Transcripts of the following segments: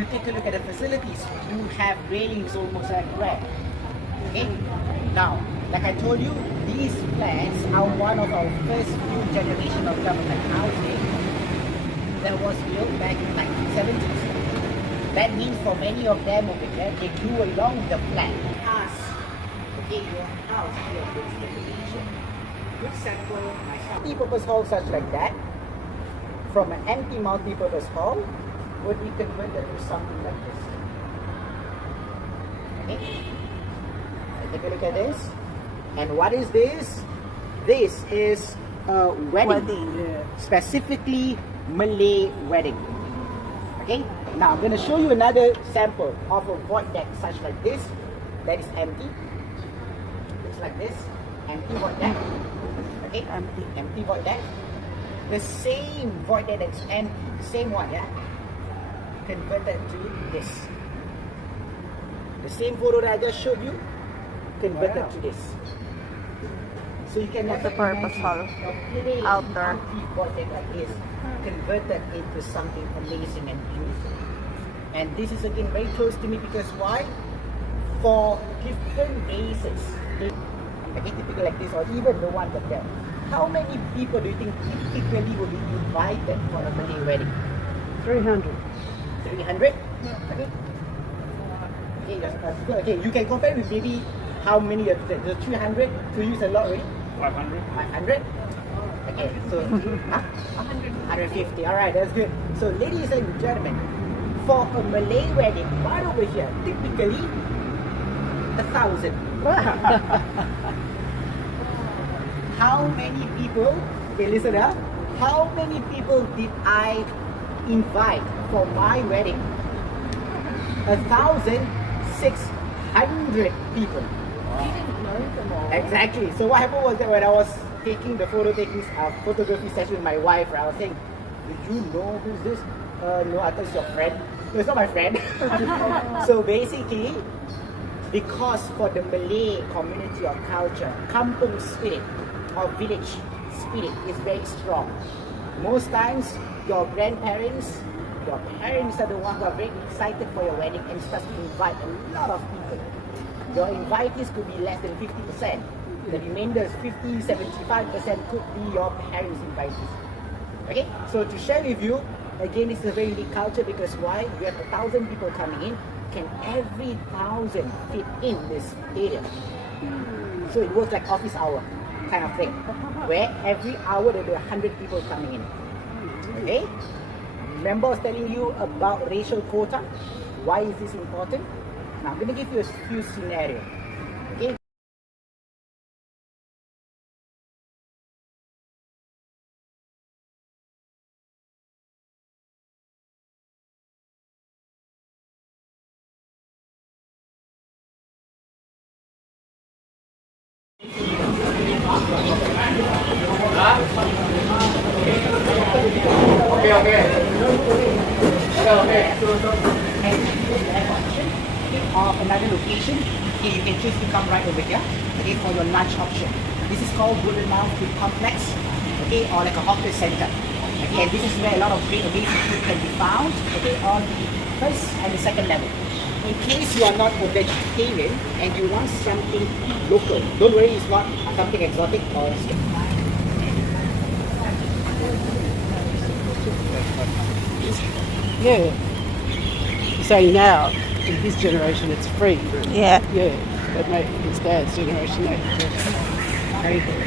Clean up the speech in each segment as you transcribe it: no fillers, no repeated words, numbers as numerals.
you take a look at the facilities, you have railings almost everywhere. Okay? Now, like I told you, these flats are one of our first few generation of government housing that was built back in the 1970s. That means for many of them over there, they grew along the flat. Ask, okay, your house, your good situation. Good sample, multi-purpose hall such like that, from an empty multi-purpose hall, would be converted to something like this. Okay? Take a look at this. And what is this? This is a wedding. Specifically Malay wedding. Okay? Now I'm going to show you another sample of a void deck such like this. That is empty. Looks like this. Empty void deck. Okay? Empty void deck. The same void deck that's empty. The same one, yeah? Converted to this. The same photo that I just showed you, converted to this. So you can have the purpose hall outdoor void deck like this, converted into something amazing and beautiful. And this is again very close to me because why? For different races, okay, typical like this or even the one that there. How many people do you think typically will be invited for a Malay wedding? 300. 300? Okay. Okay, you can compare with maybe how many of the 300 to use a lot already? 500. 500? Okay, so 150. Alright, that's good. So ladies and gentlemen, for a Malay wedding, right over here, typically 1,000. How many people, okay listen up, how many people did I invite for my wedding? 1,600 people. Exactly. So what happened was that when I was taking the photography session with my wife, I was saying, did you know who's this? No, I thought it's your friend. No, it's not my friend. So basically, because for the Malay community or culture, Kampong spirit or village spirit is very strong. Most times, your grandparents, your parents are the ones who are very excited for your wedding and start to invite a lot of people. Your invitees could be less than 50%. The remainder is 50, 75% could be your parents' invitees. Okay, so to share with you, again, this is a very unique culture because why? You have 1,000 people coming in. Can every 1,000 fit in this area? So it works like office hour kind of thing, where every hour there will be 100 people coming in. Okay? Remember I was telling you about racial quota? Why is this important? Now I'm going to give you a few scenarios. Okay? Or another location, okay, you can choose to come right over here, okay, for your lunch option. This is called Golden Mount Food Complex, okay, or like a hawker center. Okay, and this is where a lot of great amazing food can be found, okay, on the first and the second level. In case you are not a vegetarian and you want something local, don't worry, it's not something exotic or Yeah. You say now, in his generation, it's free. yeah Yeah. But mate, his dad's generation, they have to pay for it.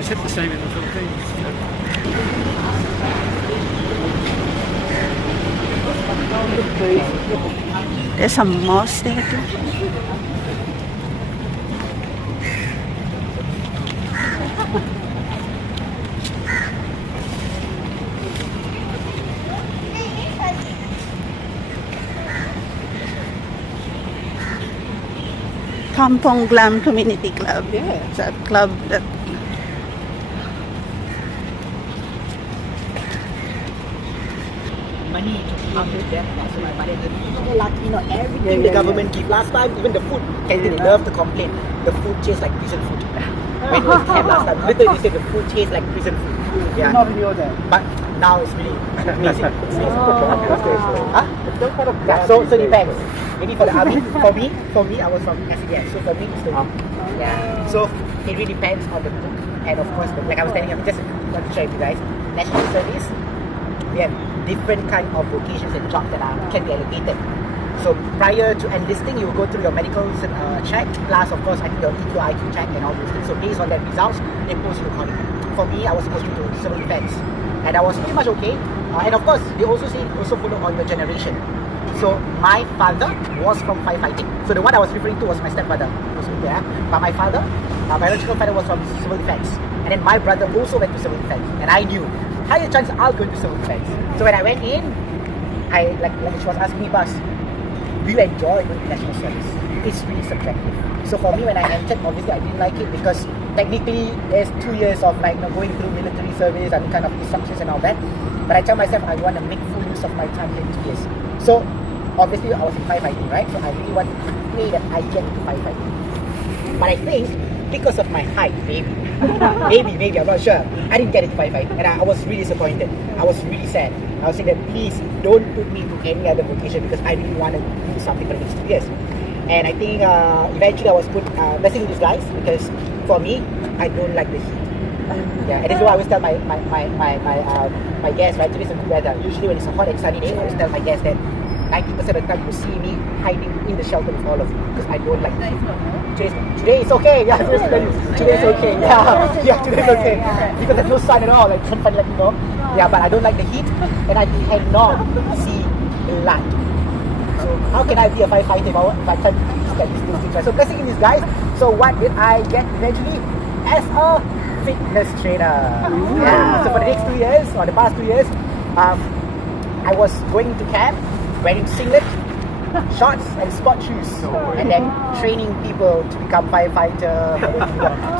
Is it the same in the Philippines? there's a mosque there too. Kampong Glam Community Club. Yeah. It's a club that money to come with them. That's why money. Lucky, everything the government give. Last time, even the food, canteen, they love to complain. The food tastes like prison food. When it was camp last time, literally said the food tastes like prison food. Yeah. Not really over there. But now it's really amazing. It's amazing. Huh? Yeah, so depends. Maybe for the army, for me, I was from SES. So for me, it's the yeah. So it really depends on the book, and of course, like I was telling you, just want to share with you guys, national service. We have different kind of vocations and jobs that can be allocated. So prior to enlisting, you will go through your medical check, plus of course I think your EQ, IQ check and all those things. So based on that results, they post you accordingly. For me, I was supposed to do civil defense, and I was pretty much okay. And of course, they also say also follow on your generation. So my father was from firefighting. So the one I was referring to was my stepfather. But my father, my biological father was from civil defense, and then my brother also went to civil defense, and I knew higher chance I'll go to civil defense. So when I went in, I like she was asking me, Bas, do you enjoy going to national service? It's really subjective. So for me, when I entered, obviously I didn't like it because technically there's 2 years of like going through military service and kind of instructions and all that. But I tell myself I want to make full use of my time in 2 years. So obviously I was in firefighting, right? So I really want to pray that I get into firefighting. But I think because of my height, maybe, I'm not sure, I didn't get into firefighting, and I was really disappointed. I was really sad. I was saying that please don't put me to any other vocation because I really want to do something for the next 2 years. And I think eventually I was put blessing in disguise because for me, I don't like the heat. Yeah, and that's why I always tell my guests, right, today's a good weather. Usually when it's a hot and sunny day, I always tell my guests that 90% of the time you see me hiding in the shelter with all of you because I don't like heat. Today is okay. Yeah, today is okay. Yeah, today is okay. Because there's no sun at all. I can't find, Yeah, but I don't like the heat and I cannot see the light. So how can I be a firefighter if I can't study these things, right? So blessing in disguise. So what did I get eventually? As a fitness trainer. Yeah. So for the next 2 years, or the past 2 years, I was going to camp, wearing singlet, shorts and sport shoes, and then training people to become firefighter.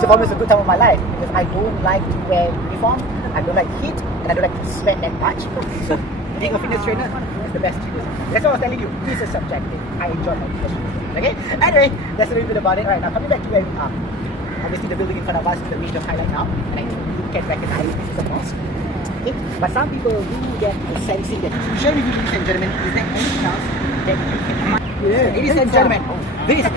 So for me, it's a good time of my life because I don't like to wear uniform, I don't like heat, and I don't like to sweat that much. So being a fitness trainer is the best experience. That's what I was telling you. This is subjective. I enjoy my fitness training. Okay. Anyway, that's a little bit about it. Alright, now coming back to where we are. Obviously, the building in front of us is the major highlight now, and I think you can recognize this is a mosque. Okay? But some people do get the sensing that, share with you, ladies and gentlemen, is there any chance that you can find? Yeah, ladies and gentlemen, this is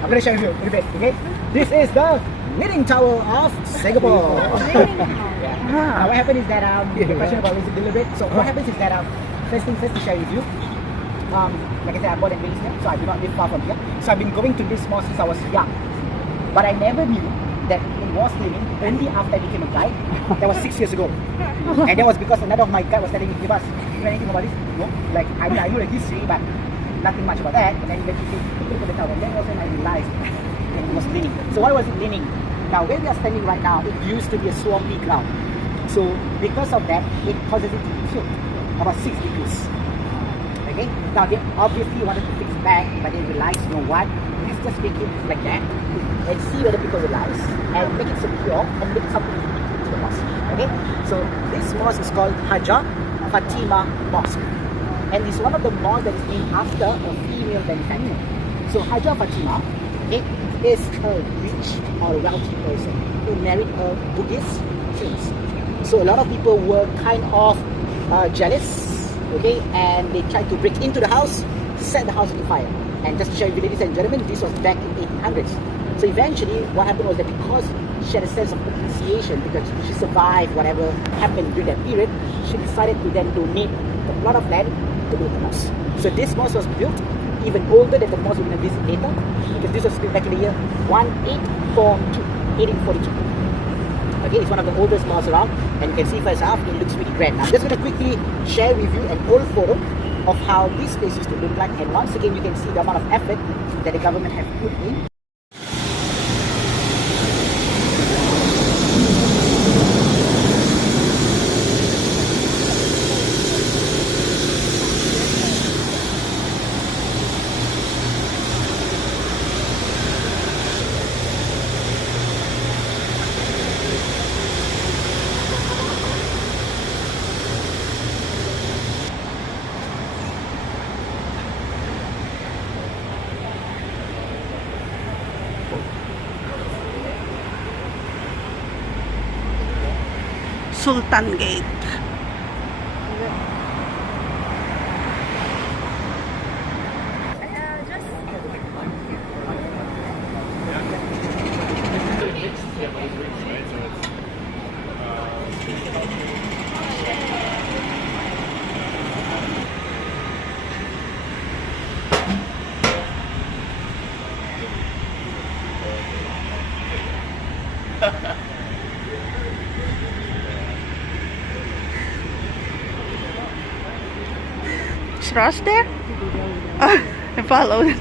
I'm going to share with you a little bit, okay? This is the Leaning Tower of Singapore. Now what happened is that, the question about is a little bit, so what happens is that, first thing first to share with you, like I said, I'm born and raised here, so I do not live far from here. So I've been going to this mosque since I was young. But I never knew that it was cleaning only after I became a guide. That was 6 years ago. And that was because another of my guide was telling me, give us, you know anything about this? No? Like, I mean, I knew the history, but nothing much about that. And then he took the town, and then also I realized that it was cleaning. So why was it cleaning? Now, where we are standing right now, it used to be a swampy ground. So because of that, it causes it to be chilled about 6 degrees. Okay? Now, they obviously wanted to fix back, but they realized, you know what? Let's just make it like that and see whether people realize and make it secure and make something to the mosque. Okay? So this mosque is called Hajjah Fatima Mosque. And it's one of the mosques that is named after a female benefactor. So Hajjah Fatima, okay, is a rich or wealthy person who married a Buddhist prince. So a lot of people were kind of jealous, okay, and they tried to break into the house, set the house on fire. And just to share with you, ladies and gentlemen, this was back in the 1800s. So eventually, what happened was that because she had a sense of appreciation, because she survived whatever happened during that period, she decided to then donate the plot of land to build the mosque. So this mosque was built even older than the mosque we're going to visit later, because this was built back in the year 1842. Okay, it's one of the oldest mosques around, and you can see for yourself, it looks really grand. Now, I'm just going to quickly share with you an old photo of how this place used to look like, and once again, you can see the amount of effort that the government have put in. Sultan Gate. Is Ross there? Oh, I followed.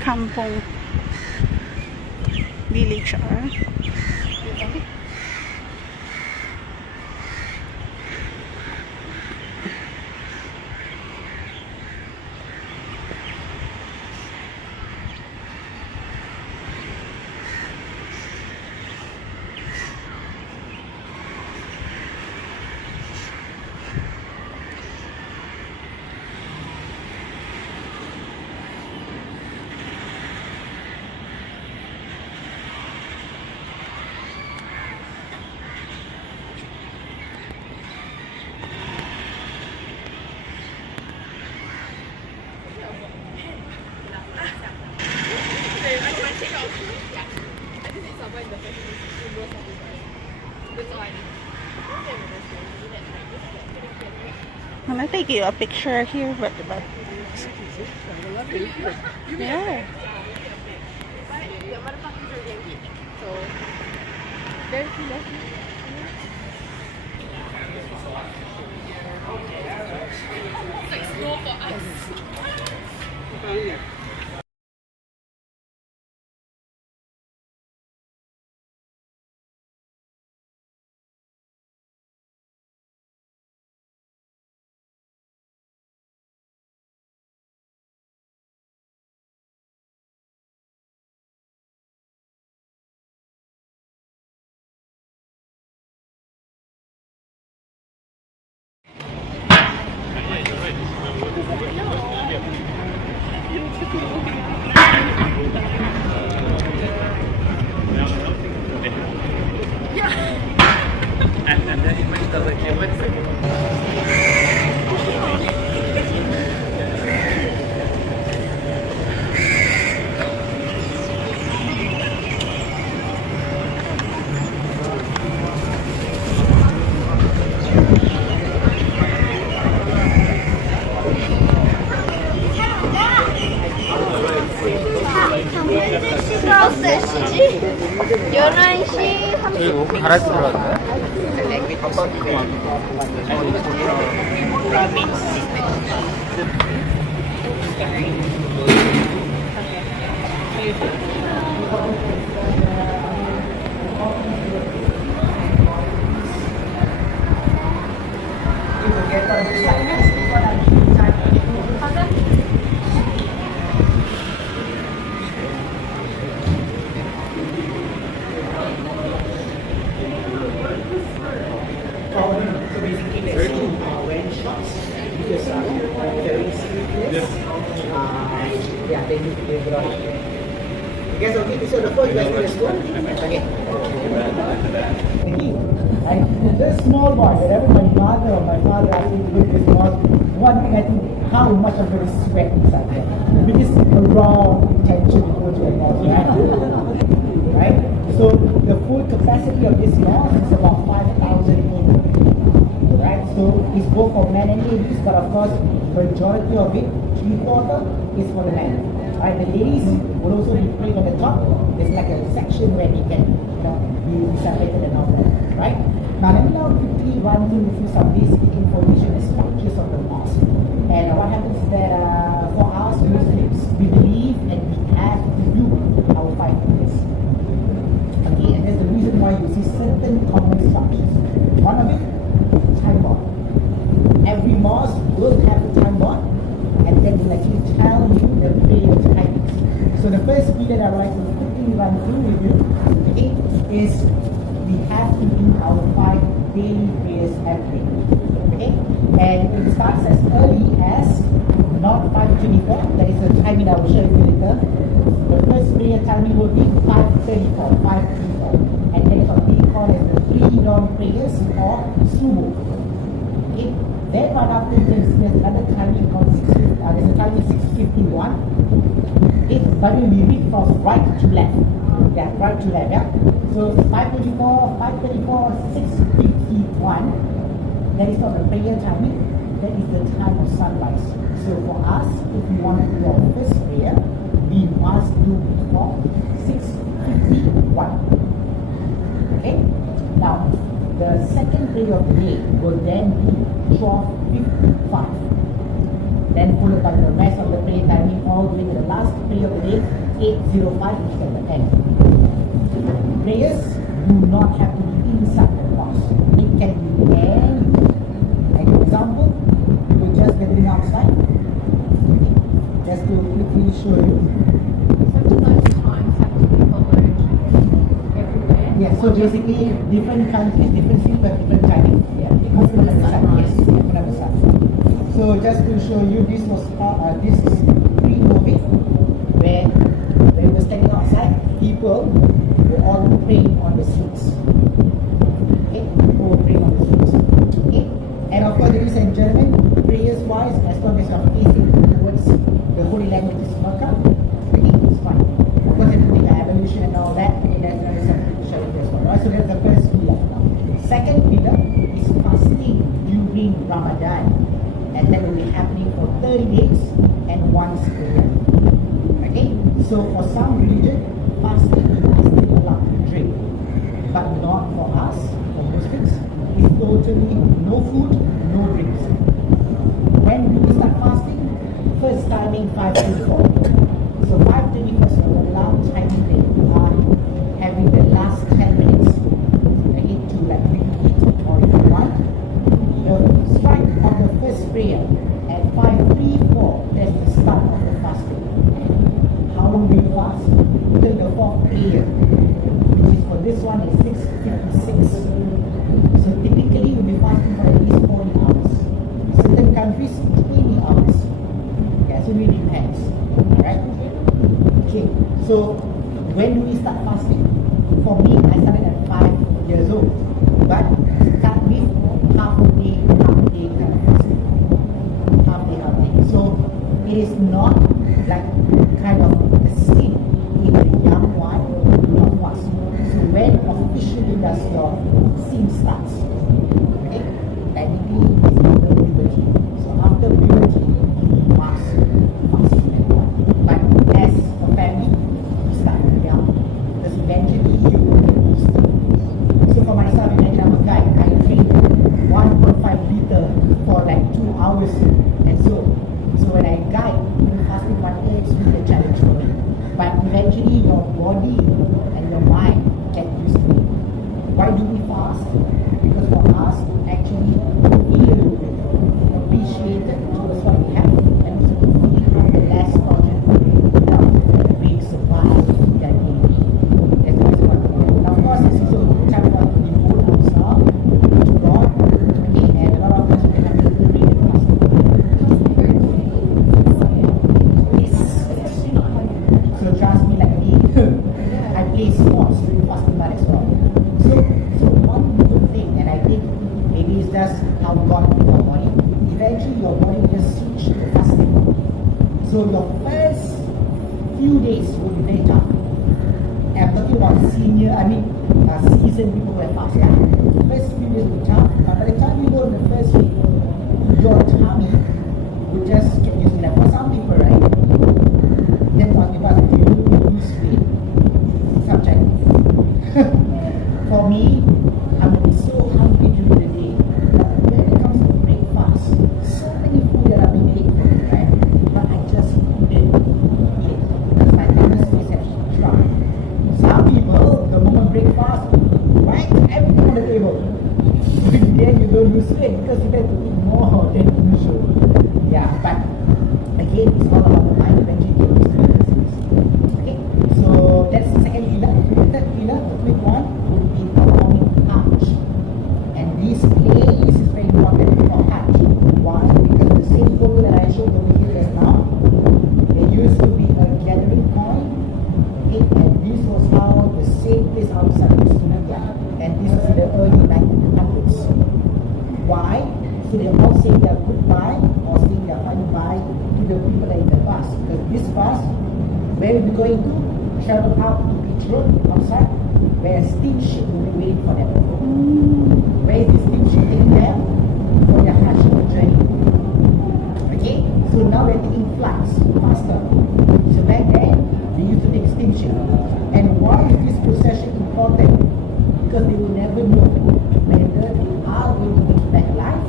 Kampong village. I'm gonna take you a picture here, but yeah. 시지 11시 30분 갈아입고 들어왔어요? So basically, there's two wearing shots because very sleepless. Yeah, they need to be able to. You guys okay? So the first question is good. Okay. Right? This small boy, whenever my mother or my father asked me to do this small, one thing I think, how much I'm going to sweat inside there. With this raw intention to go to a mosque, right? So the full capacity of this mosque is about 5,000 people. Right? So it's both for men and ladies, but of course, majority of it, 3/4, is for the men. Right? The ladies will also be praying on the top. There's like a section where they can be separated and all that. Right? Now let me now quickly run through with you some basic information and structures of the mosque. And what happens is that for us Muslims, we believe and we have to do our 5 prayers. Okay, and there's the reason why you see certain common structures. One of it, time bomb. Every mosque will have a time bomb, and then will actually tell you the prayer timings. So the first period I would like to quickly run through with you, okay, is we have to do our 5 daily prayers every day. Okay? And it starts as early as not 5:24, that is the timing I will show you later. The first prayer timing will be 5:34, 5:34. that is what we call as the pre-dawn prayers or subuh. Okay. Then right after there's another timing called 6:50. There's a timing 6:51. Okay, but we read from right to left. Yeah, right to left. Yeah. So 5:24, 5:34, 6:51. That is not the prayer timing. That is the time of sunrise. So for us, if we want to do our first prayer, we must do before 6:51. Okay? Now, the second prayer of the day will then be 12:55. Then followed by the rest of the prayer timing all the way to the last prayer of the day, 8:05, which is at the end. Prayers do not have to be inside the mosque. It can be anywhere. Like for example, we're just gathering outside. Okay. Just to quickly show you. So do those times have to be followed everywhere? Yes, so basically different countries, different cities have different timing. Yeah, because of the sun. Yes, because of the sun. So just to show you, this is pre-COVID, where when we were standing outside, people were all praying on the streets. Okay, people were praying on the streets. Okay, and of course, ladies and gentlemen, prayers-wise, as long as you are facing towards the holy land, which is Mecca, okay, it's fine. Of course, you have to take an evolution and all that. Okay, that's another something to share with you as well. Alright, so that's the first pillar. Second pillar is fasting during Ramadan, and that will be happening for 30 days and once a year. Okay, so for some religion, fasting is still allowed to drink, but not for us, for Muslims. It's totally no food, no drinks. When do we start fasting? First timing 5:24. So 5:24 is the last timing that you are having the last 10 minutes. Okay, to like repeat or if you want. The strike of the first prayer at 5:34, that's the start of the fasting. How long do you fast? Till the fourth prayer, which is for this one is 6:56. So typically you'll be fasting for at least 40 hours. Certain countries 20 hours. Yeah, so it really depends. Alright? Okay. So when do we start fasting? For me, I started at 5 years old. But start with half day kind of fasting. Half day. So it is not like kind of a sin if the young one do not fast. So when officially does your sin starts? Okay? Technically it's after puberty. So after puberty you must fast. But as a family, you start young. Because eventually you will get used to it. So for myself, imagine I'm a guy, I drink 1.5 liter for like 2 hours. And so when I guide, fasting 1 day is really a challenge for me. But eventually your body and your mind get used to it. Why do we fast? Because for us to actually feel appreciated towards what we have, and also to feel the less fortunate that we survive that we need. That's the reason why we do it. Now, of course, it's also a time for us to devote ourselves to God. Okay, and a lot of us will have to read and fast. So trust me, like me, I play sports during fasting month as well. So one good thing, and I think maybe it's just how God put your body. Eventually, your body will just switch to fasting. So your first few days will be very tough. And I'm talking about seasoned people who have fast. Yeah? First few days will be tough, but by the time you go in the first week, your tummy will just get used to that. For some people, right? They're talking about do you lose weight? Subject. For me, I will be so hungry during the day. But when it comes to breakfast, so many food that I've been eating, right? But I just couldn't eat because my hunger space has shrunk. Some people, the moment breakfast, right, everything on the table. Then you don't lose weight because you tend to eat more than usual. Yeah, but again, it's all about the mind. Eventually, you get used to it. Okay, so that's the second pillar. The third pillar, the quick one, would be performing Hajj. And this place is very important for Hajj. Why? Because the same photo that I showed over here just now, there used to be a gathering point. Okay, and this was how the same place outside used to be. So they all say their goodbye or saying their final bye to the people that are in the bus. Because this bus, where we're going to, travel out to Beach Road outside, where a steamship will be waiting for them. Where is the steamship taking them? For their national journey. Okay? So now we're taking flights faster. So back then, we used to take steamship. And why is this procession important? Because they will never know whether they are going to make it back alive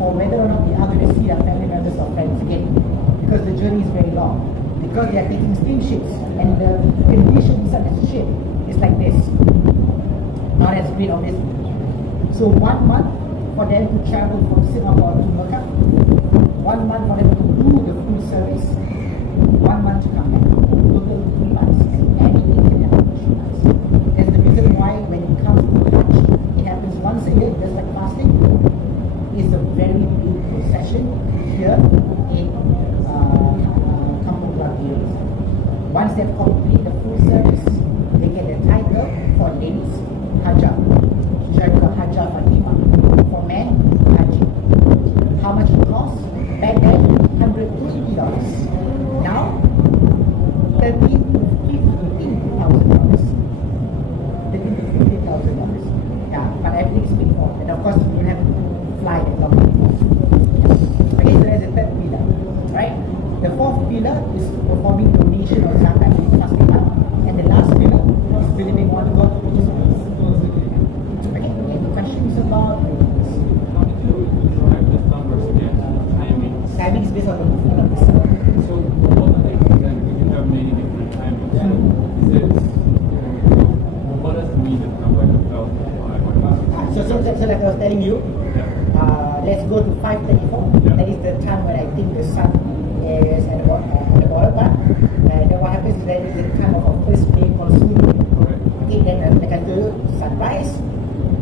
or whether or not they are going to see their family members or friends again. Because the journey is very long. Because they are taking steamships and the condition inside the ship is like this. Not as great obviously. So 1 month for them to travel from Singapore to Mecca. 1 month for them to do the full service. 1 month to come back. Total 3 months. And anything can happen in 3 months. That's the reason why when it comes to Hajj, it happens once a year, just like fasting. It's a very big procession here in Kampong area. Once they've completed the full service, they get the title for ladies, Hajjah. Jarka Hajjah Fatima. For men, Haji. How much it costs? Back then, $120. Now, $13,000 to $15,000. $13,000 to $15,000. Yeah, but everything is paid for. And of course, you have to fly that long. Okay, so there's the third pillar, right? The fourth pillar is performing donation or zakat in fasting month. And the last pillar is believing on God, which is okay, any questions about timing is based on the movement of the sun. So, what are the examples? You have many different timings. Is it, what does it mean that I'm like about 5 So like I was telling you, let's go to 5:34. Yeah. That is the time when I think the sun is at the bottom part. And then what happens is that it's the time of our first day monsoon. Okay, then like I told you, sunrise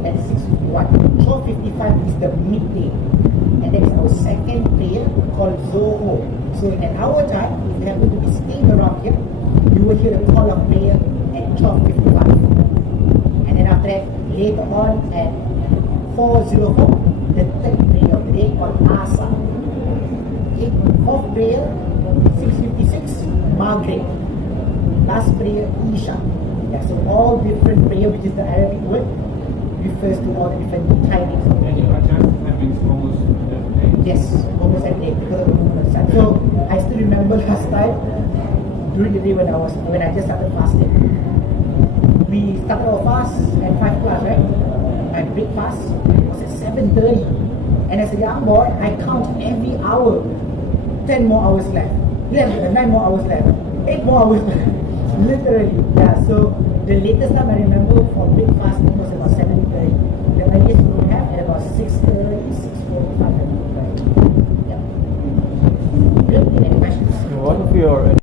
at 6:51. 12:55 is the midday. And that is our second prayer called Zoho. So in an hour time, if you happen to be staying around here, you will hear the call of prayer at 12:55. And then after that, later on at 4:04, the third prayer of the day called Asa. Okay, fourth prayer, 6:56, Maghrib. Last prayer, Isha. Yeah, so all different prayer, which is the Arabic word, refers to all the different timings. And you adjust timings almost every day? Yes, almost every day because of the movement of the sun. So I still remember last time during the day when I just started fasting. We started our fast at 5 o'clock, right? My breakfast was at 7:30. And as a young boy, I count every hour. 10 more hours left. 9 more hours left. 8 more hours left. Literally. Yeah, so the latest time I remember for breakfast was about 7:30. The earliest we would have at about 6:30, 6:45. Yeah. Good? Any questions? One of your